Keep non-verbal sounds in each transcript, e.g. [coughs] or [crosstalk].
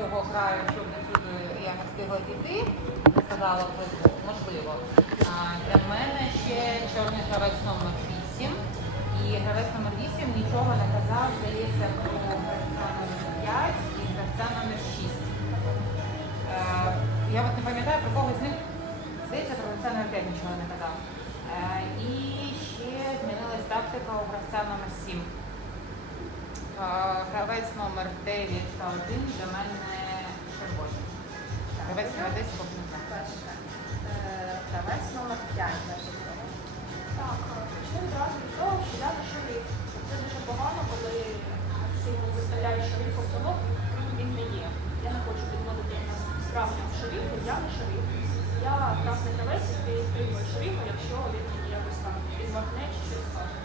цього краю, щоб не сюди я не встигла дійти. Сказала би, можливо. А, для мене ще чорний гравець номер 8. І гравець номер 8 нічого не казав, здається, про гравця номер 5 і гравця номер 6. Е, Я от не пам'ятаю, про кого з них, здається, про гравця номер 5 нічого не казав. Е, І ще змінилась тактика у гравця номер 7. Е, Гравець номер 9 та 1 для мене червоний. Гравець номер 10 поки не знаю. Перше. Е, Гравець номер 5. перше. Так, почнемо одразу від того, що я не шериф. Це дуже погано, коли сильно виставляє шериф автолог, він не є. Я не хочу підводити справжнього шерифу, я не шериф. Я красний гравець, який підтримує шерифа, якщо він мені якось там відмахне чи щось скаже.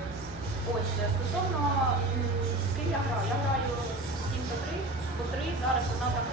Ось, е, стосовно 3, зараз вона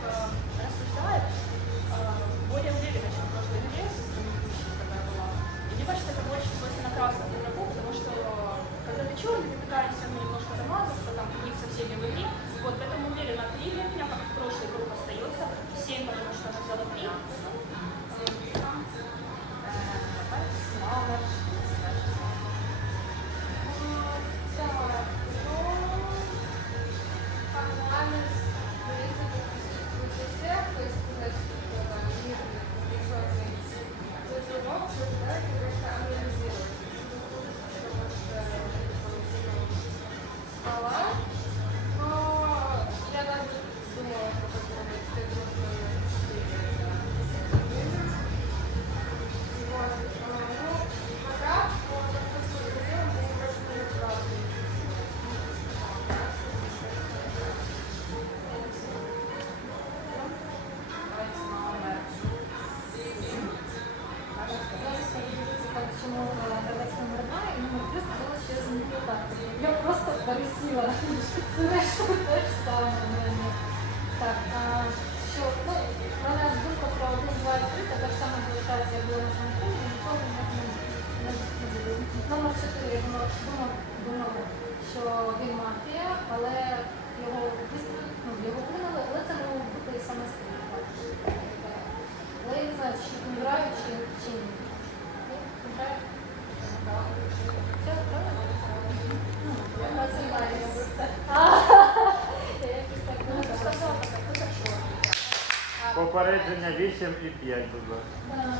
Попередження 8 і 5, будь ласка. знаю.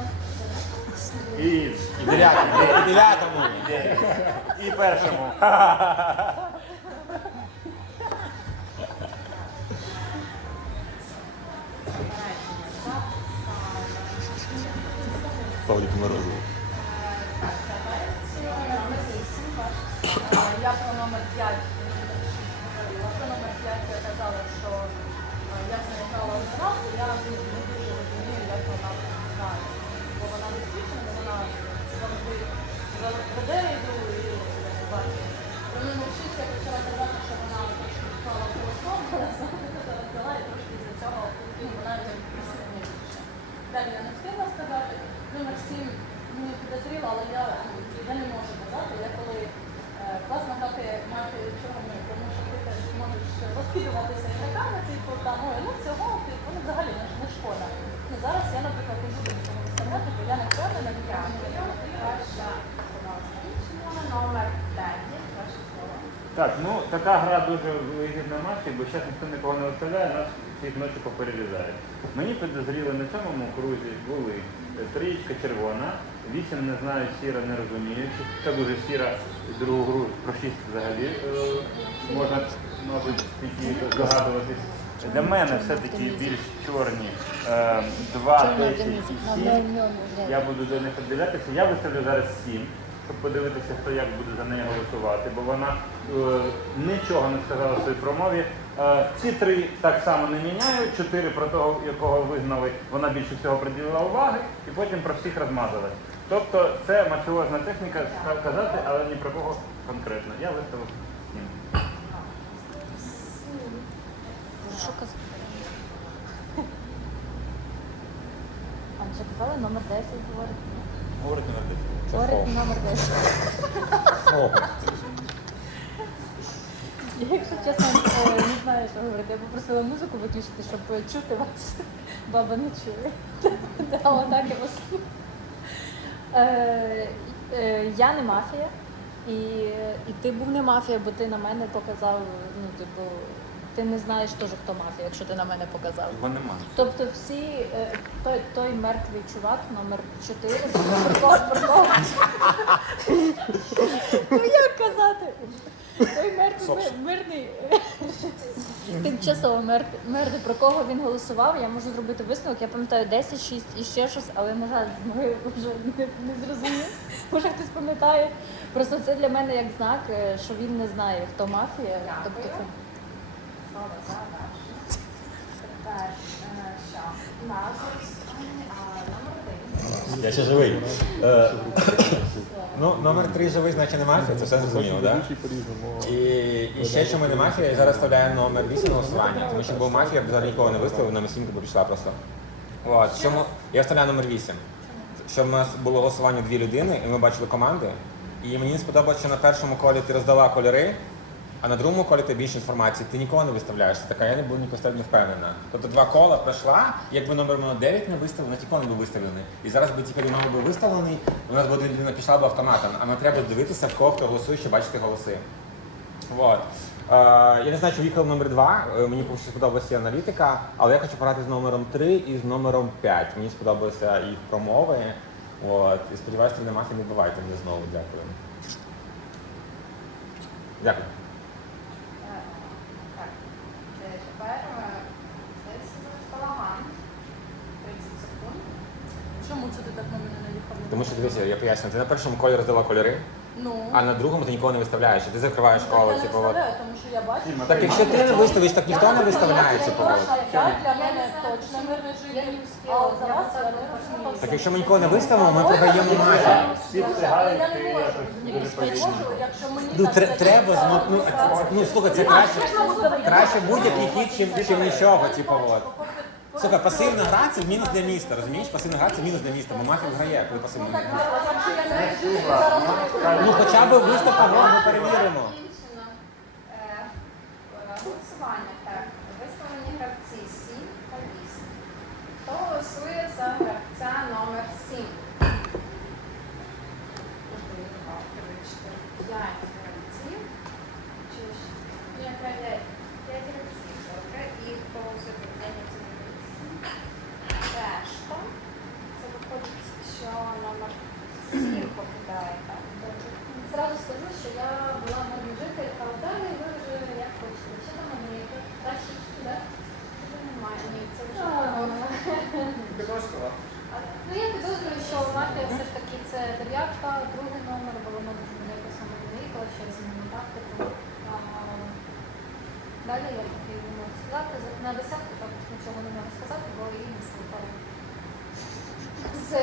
І, І дев'ятому. І дев'ятому. і першому. Попередження записали. Павлік Морозов. Так, гравець номер 8. Перше слово. Е, Я про номер 5 Так, ну така гра дуже вигідна мафії, бо зараз ніхто нікого не виставляє, нас всіх ночі поперерізають. Мені підозріли на цьому крузі були трієчка червона, вісім не знаю, сіра не розумію. Це дуже сіра другу гру про шість взагалі е, можна, мабуть, тільки здогадуватись. Для мене все-таки більш чорні е, 2, 10 і 7. Я буду до них відділятися. Я виставлю зараз 7, щоб подивитися, хто як буде за неї голосувати, бо вона е, нічого не сказала в своїй промові. Е, ці три так само не міняють. Чотири про того, якого визнали, вона більше всього приділила уваги, і потім про всіх розмазали. Тобто це мафіозна техніка казати, але ні про кого конкретно. Я виставив 7. Що казати? А вже казали номер 10 говорить? Говорить номер 10. Фол. номер 10. Я, якщо чесно, е, не знаю, що говорити. Я попросила музику виключити, щоб чути вас. Баба не чує. Да, отак я вас. Е, е, Я не мафія. І, і ти був не мафія, бо ти на мене показав, ну, типу, ти не знаєш теж, хто мафія, якщо ти на мене показав. Його нема. Тобто всі, е, той, той мертвий чувак, номер 4. Ну як казати? Той мертвий ми- мирний, е, тимчасово мертвий, мертвий, про кого він голосував, я можу зробити висновок. Я пам'ятаю 10, 6 і ще щось, але, на жаль, ми вже не, не зрозуміли. Може хтось пам'ятає. Просто це для мене як знак, е, що він не знає, хто мафія. Тобто це Я ще живий. Е, [coughs] Ну, номер три живий, значить не мафія, це все зрозуміло, так? І, і ще чому не мафія, я зараз вставляю номер 8 на голосування, тому що був мафія, я б зараз нікого не виставив, 7 би пішла просто. От, чому? Я вставляю номер 8. Щоб у нас було голосування дві людини, і ми бачили команди. І мені не сподобалося, що на першому колі ти роздала кольори, а на другому колі ти більше інформації. Ти нікого не виставляєш. Ти така, я не буду ніколи не впевнена. Тобто два кола пройшла, якби номер 9 не виставив, на ніколи не був виставлений. І зараз би тепер номер був виставлений, у нас би людина пішла б автоматом, а нам треба дивитися, в кого хто голосує, щоб бачити голоси. Вот. Е, я не знаю, чи в'їхав номер 2, мені сподобалася аналітика, але я хочу пограти з номером 3 і з номером 5. Мені сподобалися їх промови. От. І сподіваюся, що на мафії не бувайте мене знову. Дякую. Дякую. Е, Так. Е, Тепер е, десь балаган. 30 секунд. Чому це ти так на мене наїхав? Тому що дивися, я поясню, ти на першому колі роздала кольори, Ну, а на другому ти нікого не виставляєш, і ти закриваєш так коло. я не Типу, от. виставляю, тому що я бачу. що- Так якщо ти не виставиш, так ніхто не виставляє. Типу, от. Я для мене точно мирний не житель, а от за вас так я не розумію. Так якщо ми нікого не виставимо, ми програємо мафію. Всі Я не можу, якось не небезпечно. можу, якщо мені Ну так тре- треба змо... ну, ну слухай, це краще, краще будь-який хід, чим, чим нічого. Типу, от. Слухай, пасивна гра це мінус для міста, розумієш? Пасивна гра це мінус для міста, бо мафія грає, коли пасивна гра. Ну хоча б виставка ми перевіримо. Е, Голосування. Так. Виставлені гравці 7 та 8. Хто голосує за гравця номер 7? 1, 2, 3, 4, 5 гравців. Чи ж? Ні, 5. 5 гравців. Добре. І хто голосує за гравця номер 7? Решта. Це виходить, що номер 7 покидає. Так. Добре. Зразу скажу, що я була мирний житель, а далі ви вже як хочете. Що там мені? Краще, так? Вже немає. Ні, це вже Ну я підозрюю, що мафія все ж таки це дев'ятка, другий номер, бо воно дуже мене якось саме не виїхало через мою тактику. А, Далі я не можу сказати. На десятку також нічого не можу сказати, бо її не слухали. Все.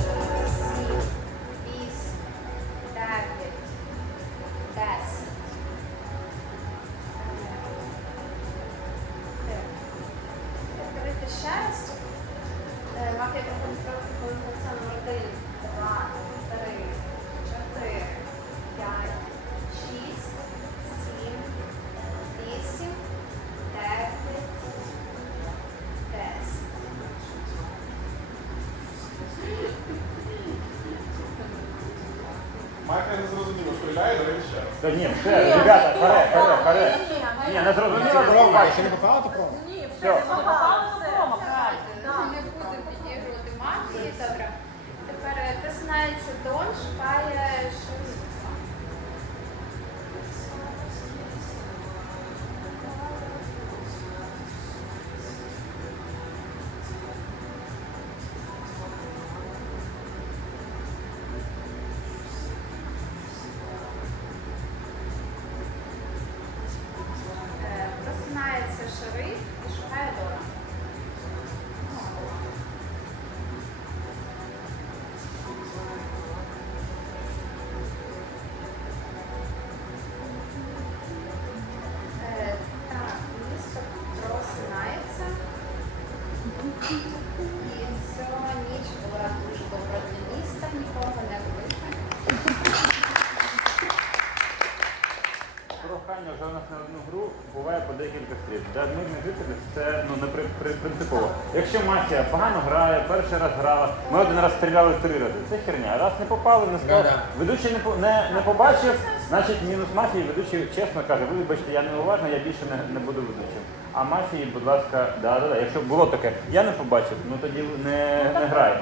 Не зрозуміло, стріляє, до речі, ще. Та ні, все, ребята, вперед, вперед, вперед. Ні, не зрозуміло. Пробуй, ще не попала, то пробуй. Ні, Все. все, не попало, все. Не будемо підігрувати мафії. Добре. Тепер е, просинається Дон, шукає Для мирних жителів це ну, не при, при- принципово. Якщо мафія погано грає, перший раз грала, ми один раз стріляли три рази. Це херня. Раз не попали, не сказав. Да-да. Ведучий не, по- не, не побачив, значить мінус мафії. Ведучий чесно каже, ви вибачте, я неуважна, я більше не, не буду ведучим. А мафії, будь ласка, да, да, да. Якщо було таке, я не побачив, ну тоді не, не грає.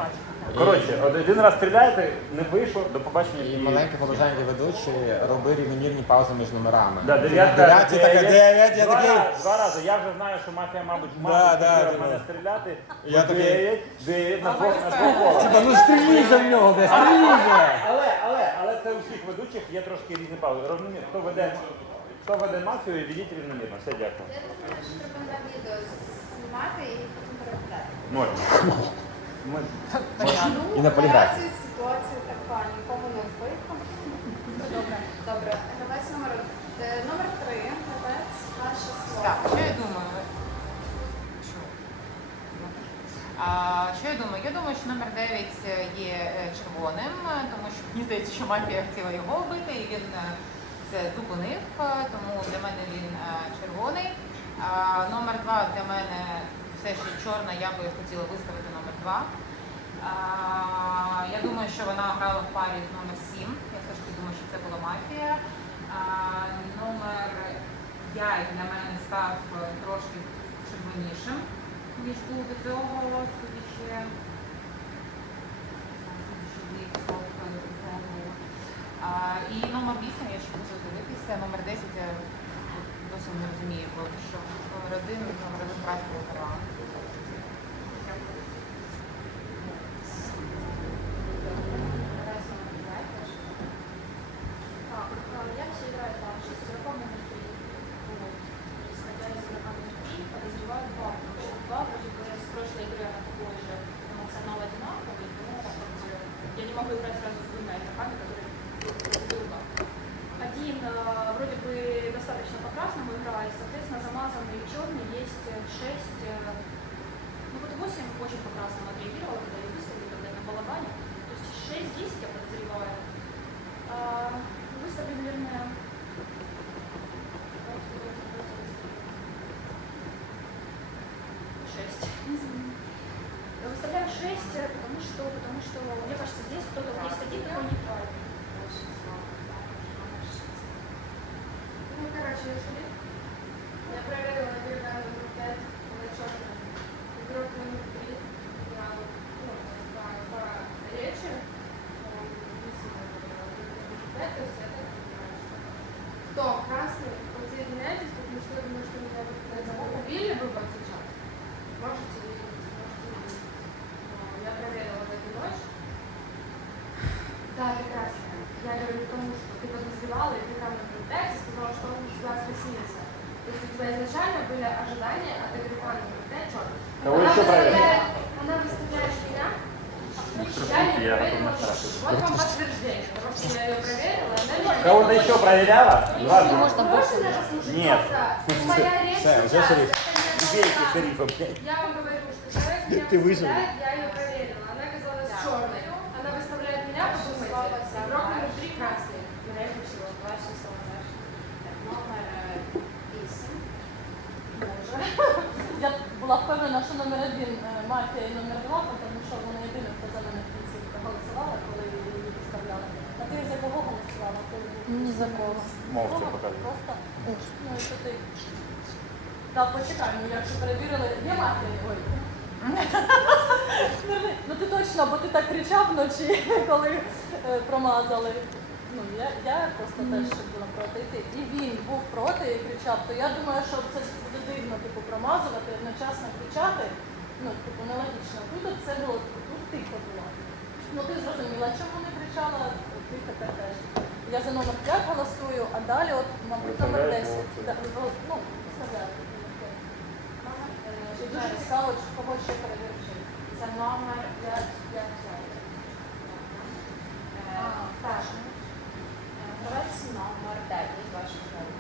Коротше, один раз стріляєте, не вийшло, до побачення. І маленьке побажання для ведучі, роби рівномірні паузи між номерами. Да, дев'ятка, Дев'ятці така дев'ять, я два, такий. раз- два рази. Я вже знаю, що мафія, мабуть, Да, мабуть, да, да, в мене да. стріляти. Я такий- дев'ять, дев'ять на двох на двох колах. Та ну стрільні за нього, стрільні вже! Але, але, але це у всіх ведучих є трошки різні паузи. Рівномірно. Хто веде, хто веде мафію, ведіть рівномірно. Все, дякую. Я думаю, що треба на відео знімати і потім переглядати. Можна. Ми... І на поліграфі. Наразі ситуація така, нікого не вбито. Добре. Добре. Гравець номер, е, номер три. Гравець ваше слово. Так, що я думаю? Що? А, що я думаю? Я думаю, що номер 9 є е, червоним, е, тому що мені здається, що мафія хотіла його вбити, і він е, це зупинив, е, тому для мене він е, червоний. Номер 2 для мене все ще чорна, я би хотіла виставити номер 2. Я думаю, що вона грала в парі з номер 7. Я все ж таки думаю, що це була мафія. Номер 5 для мене став трошки червонішим, ніж був до цього, судячи. судячи з їх слов, е, другого. А, І номер 8, я ще можу дивитися, номер 10 я досі не розумію, що номер 1, номер 1 красти грала. Гравець номер п'ять. ваше слово. Так, э, я все играю так, что с игроком номер три. 6, э, ну вот 8 очень прекрасно отреагировала, когда я выставила, когда на балабане. То есть 6-10 я еще выставляет, она выставляет меня, я не Я проверила, потом отправлю. вот вам подтверждение, потому что я ее проверила, она меня Кого-то еще проверяла? Ладно. Даже слушать Нет. моя речь уже шериф. Бейте шерифа, блядь. Я вам говорю, что человек [laughs] меня Ты выжил. выставляет, я ее проверила. Она оказалась черной. Она выставляет меня, подумайте. Игрок номер три красный. Вероятно всего. Ваше. Так, номер е, вісім. Була впевнена, що номер один е, мафія і номер два, тому що вона єдина, хто за мене в кінці голосувала, коли її виставляли. А ти за кого голосувала? Ні за кого. Показує. Просто? Ну, і що ти? Так, почекай, ну якщо перевірили, є мафія? Ой. [laughs] ну ти точно, бо ти так кричав вночі, [laughs] коли е, промазали. Ну, я, я просто теж була проти. І ти- І він був проти і кричав, то я думаю, що це буде дивно, типу, промазувати, одночасно кричати. Ну, типу, нелогічно. Тут це було, тут тихо було. Ну ти зрозуміла, чому не кричала, ти тепер теж. Я за номер 5 голосую, а далі от, мабуть, номер Виставляєш 10. Да, ну, ну. Номер е, дуже цікаво, кого ще перевірити. за номер 5 5 Так. Гравець номер 9. Ваше слово.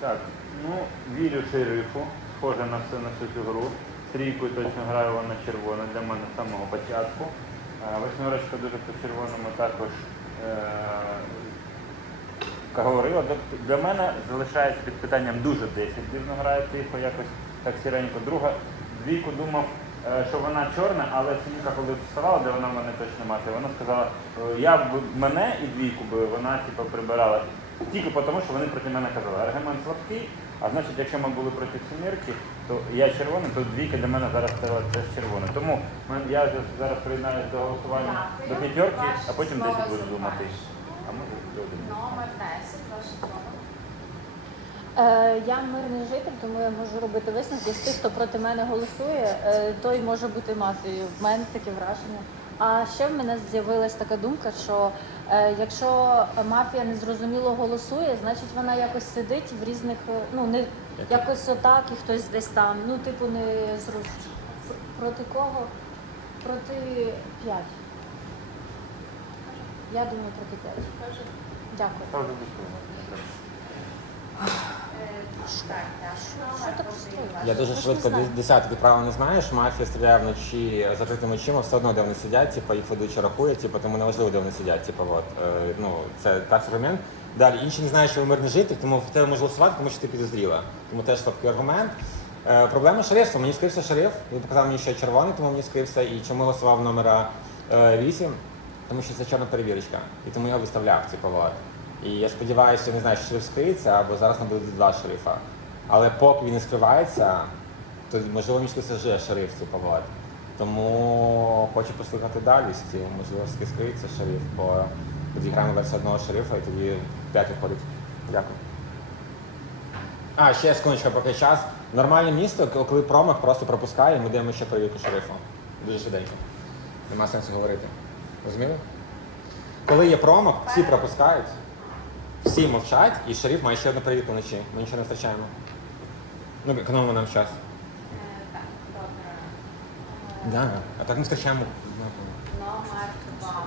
Так, ну вірю шерифу, схоже на все на всю цю гру. Трійкою точно граю вона червона для мене з самого початку. Е, Восьмерочка дуже по червоному також е, говорила. Для мене залишається під питанням дуже 10 дивно грає тихо, якось так сіренько. Друга двійку думав, що вона чорна, але Сімка, коли вставала, де вона в мене точно мати, вона сказала, е, я б мене і двійку би вона типу, прибирала. Тільки тому, що вони проти мене казали, аргумент слабкий, а значить, якщо ми були проти сімірки, то я червоний, то двійка для мене зараз стала теж червона. Тому я зараз приєднаюся до голосування до п'ятерки, а потім слово 10 буду думати. А ми 11. Номер 10, ваше слово. Е, я мирний житель, тому я можу робити висновки з тих, хто проти мене голосує, е, той може бути мафією. В мене таке враження. А ще в мене з'явилась така думка, що е, якщо мафія незрозуміло голосує, значить вона якось сидить в різних, ну не якось отак і хтось десь там. Ну, типу, не зрозуміло. Проти кого? Проти п'ять. Я думаю, проти п'ять. Дякую. Я дуже швидко десятки правил не знаєш. Мафія стріляє вночі закритими очима, все одно де вони сидять, типу, їх ведуча рахує, типу, тому неважливо, де вони сидять. Типу, от, е, ну, це так аргумент. Далі інші не знають, що ви мирний житель, тому в тебе може голосувати, тому що ти підозріла. Тому теж слабкий аргумент. Е, проблема з шерифством. Мені скрився шериф, він показав мені, що я червоний, тому мені скрився. І чому голосував номера е, 8? Тому що це чорна перевірочка. І тому я виставляв, типу, от. І я сподіваюся, не знаю, що шериф скриється, або зараз не буде два шерифа. Але поки він не скривається, то можливо мені вже шериф, типу, от. Тому хочу послухати далі стіл. Можливо, все скриється шериф, бо тоді граємо версію одного шерифа і тоді п'ять виходить. Дякую. А, ще секундочку, поки час. Нормальне місто, коли промах просто пропускає, ми даємо ще перевірку шерифу. Дуже швиденько. Нема сенсу говорити. Розуміли? Коли є промах, всі пропускають, всі мовчать, і шериф має ще одну перевірку вночі. Ми нічого не втрачаємо. Ну, економимо нам час. Е, Так, добре. Да. А так ми втрачаємо. Номер 2.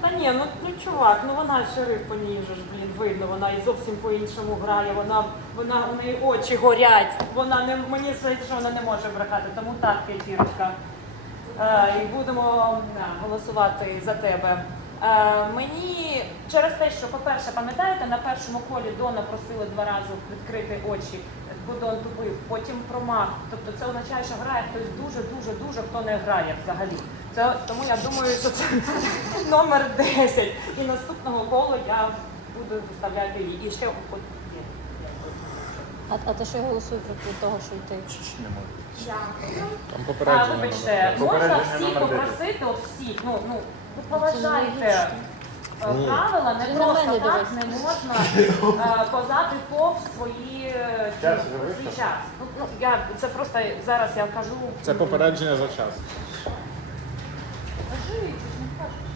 Та ні, ну, ну чувак, ну вона шериф по ній же ж, блін, видно, вона і зовсім по-іншому грає, вона, вона, у неї очі горять, вона не, мені здається, що вона не може брехати, тому так, п'ятірочка. Е, і будемо да, голосувати за тебе. Е, мені через те, що, по-перше, пам'ятаєте, на першому колі Дона просили два рази відкрити очі, бо Дон тупив, потім промах. Тобто це означає, що грає хтось дуже, дуже, хто не грає взагалі. Це тому я думаю, що це [laughs] номер 10. І наступного колу я буду виставляти її. І ще. А, а те, що я голосую проти того, що йти. Дякую. Там А, попередження. вибачте, можна Попередження всіх номер 10. попросити, от всіх, ну, ну, ви поважайте е, Ні. правила, не на просто так не можна е, позати повз свої е, Час ну, вже свій вийшов? час. Ну, ну, я, це просто зараз я кажу. Це попередження за час. Кажи, ти ж не кажеш.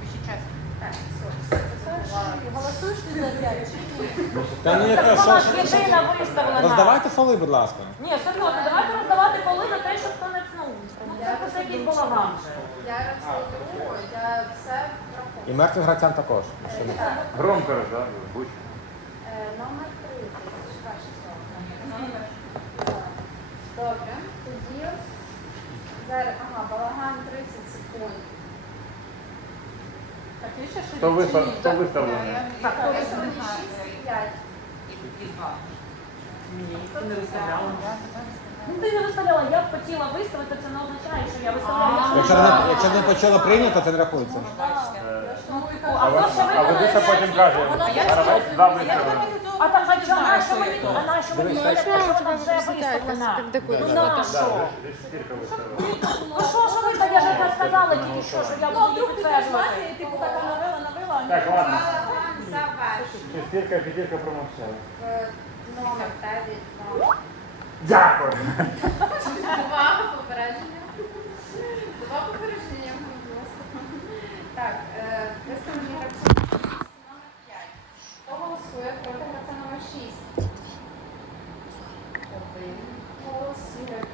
Пишіть чесно. Так, все. Голосуєш ти за п'ять? Та ні, вона що, ж єдина виставлена. Роздавайте фоли, будь ласка. Ні, серйозно, давайте роздавати коли за те, щоб хто не ну, ну це просто якийсь балаган. Я розкладу, я все враховую. І мертвим гравцям також. Що не- Так, Громко роздав, будь. е, номер 3, ваше слово. Добре, тоді зараз, ага, балаган 30 секунд. Так, виставлено. Так, Так, хто я 6 і 5. І, і два. Ні, ти не виставляла. Ну ти не виставляла, я б хотіла виставити, це не означає, що я виставляла. Якщо не, почала прийнято, це не рахується. А ведуча потім каже, гравець два виставлені. А там же на що що мені, а на що мені, що вже виставлена? Ну на що? Шкірка. Ну що ж ви, та я ж якраз сказала тільки що, що я буду її підтверджувати. типу така навела, навела, а Так, ладно. Шестірка, п'ятірка промовчала. Номер 9 вам. Дякую. Два попередження. Два попередження, будь ласка. Так, представник номер 5. Хто голосує проти номер 6? Один голос.